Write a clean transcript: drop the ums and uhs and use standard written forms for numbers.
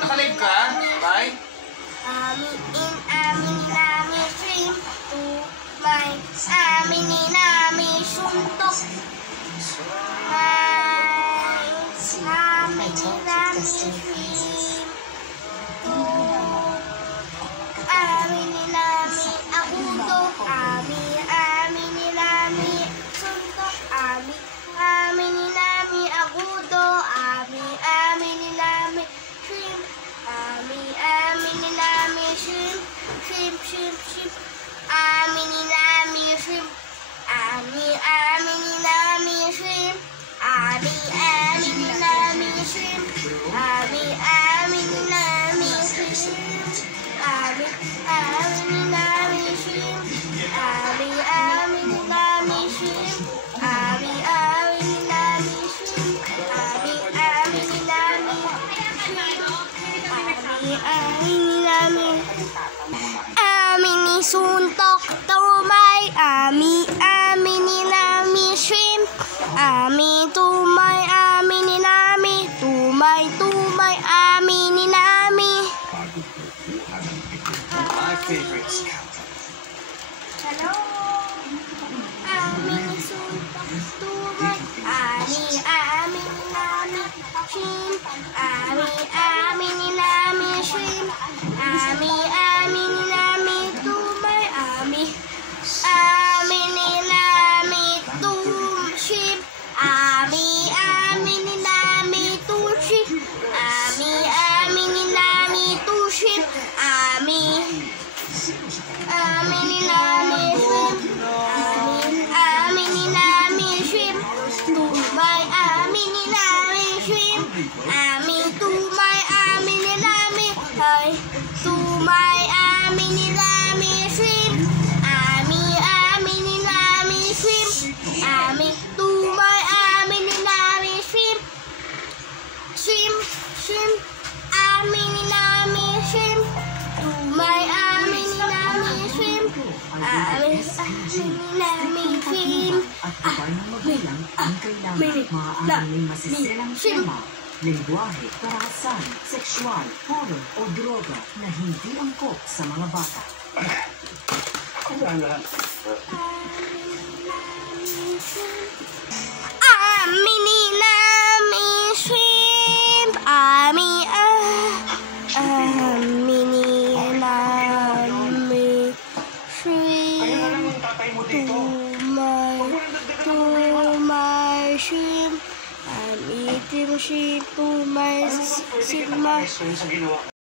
Nakalive ka? Bye? Nami shrimp to my nami suntok. Nami shrimp to nami agudo. Nami suntok. Nami agudo. Nami shrimp. Nami shrimp. Shrimp. Nami shrimp. Nami shrimp. Nami shrimp. Nami shrimp. Nami shrimp. Nami shrimp. Nami suntok tumay. Nami shrimp. Tumay. Nami tumay. Nami. My favorite scout. Hello. Nami suntok tumay. Nami shrimp. Nami shrimp. Nami tumay. Nami tum shrimp. Nami tu shrimp. Nami tu shrimp. Nami shrimp. Tumay. Nami shrimp. Tumay. Hay. Tumay. Nami shrimp. Nami shrimp. Tumay. Nami shrimp. Shrimp. Nami shrimp. Tumay. Nami shrimp. Nami shrimp. At iba ng magulang ang kailangan maaaring masiselang tema, lengguwahe, karahasan, sexual, horror o droga na hindi angkop sa mga bata. Nami shrimp. Nami tumay shrimp. Shrimp. Tumay sigma.